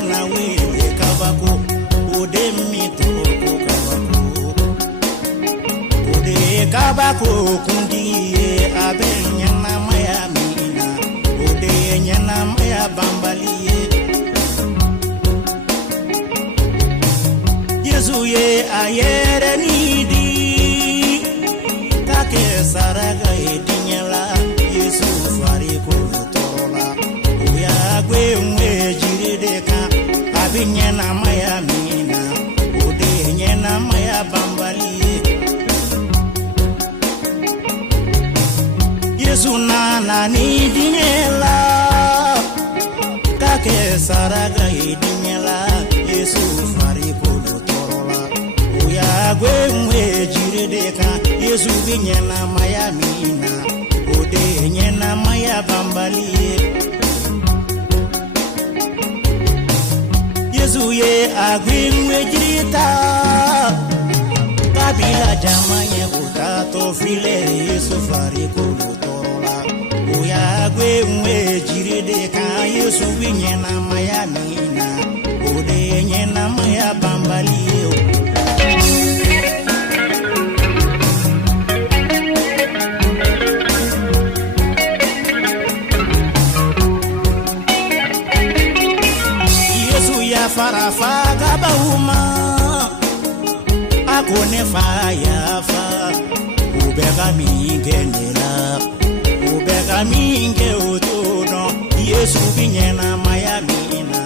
na we kabako ode mito kabako ode kabako kundi abenya na maya mina ode nyana maya bambali Yesu ye ayere nidi kake saraga edinyala Yesu fari ko torola uya gwe mwe jirideka abinyana maya mina ode nyana maya bambali Yesu na nidinyela kake saraga edinyala Yesu fari ko gwe mwe jirideka Yesu binyana maya mina ode nyana maya bambali Yesu ye agwe mwe jirita kabila jamanya utato file Yesu fari kulutorola uya gwe mwe jirideka Yesu binyana maya mina ode nyana maya bambali Farafaga bauma akone fayafa ubega minge utuno Yesu binyena maya mina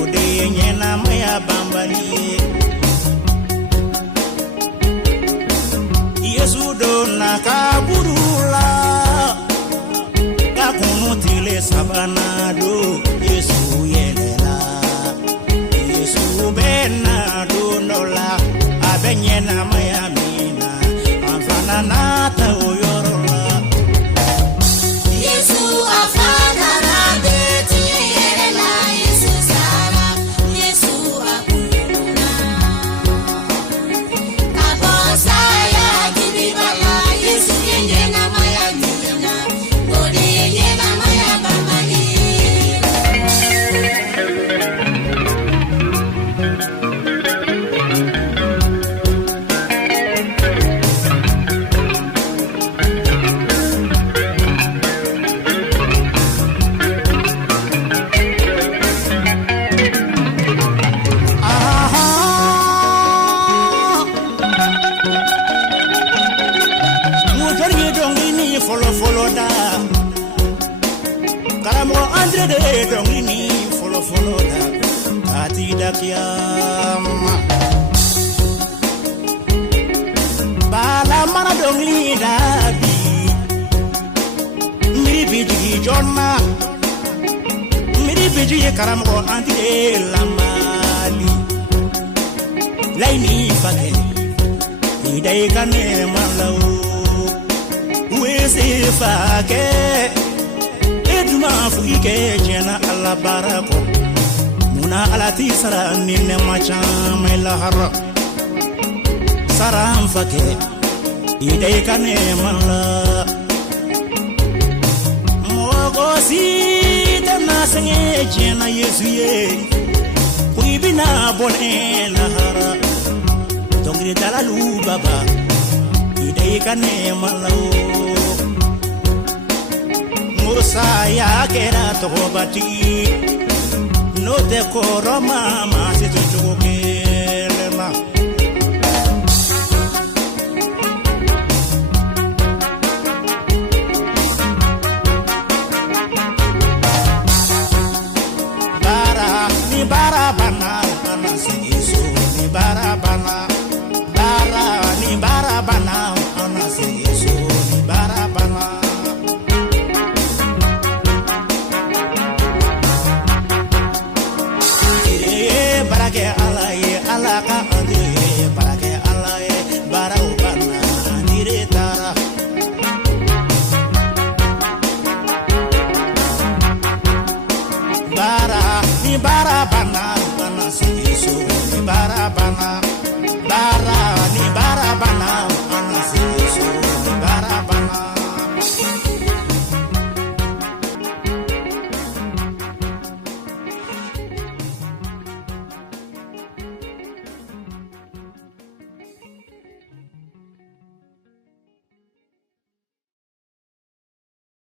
ode nyena maya bambali Yesu dona kaburula kakunutile sabanado Yesu yelela Bena dunola abenyena maya mina amfana nata uyorola Yesu afana rabe tiyerela Yesu sara Yesu akuna kabosa ya dibibala Yesu yenyena maya mina ode yenyena maya bambali follow da karamo andre de dongini follow da ati da kiyama bala mana dongli da bi miri biji jonna miri biji karamo andre lamali laini fakeli idai kane malau Sifake eduma fuike jena alla barako muna alati sara ninne macha mela harra saram fake idai kane mala mogo si dana sange jena Yesu ye kuibina bone la hara dongri dalalu baba idai kane mala Saya kera tobati no te koroma ma situ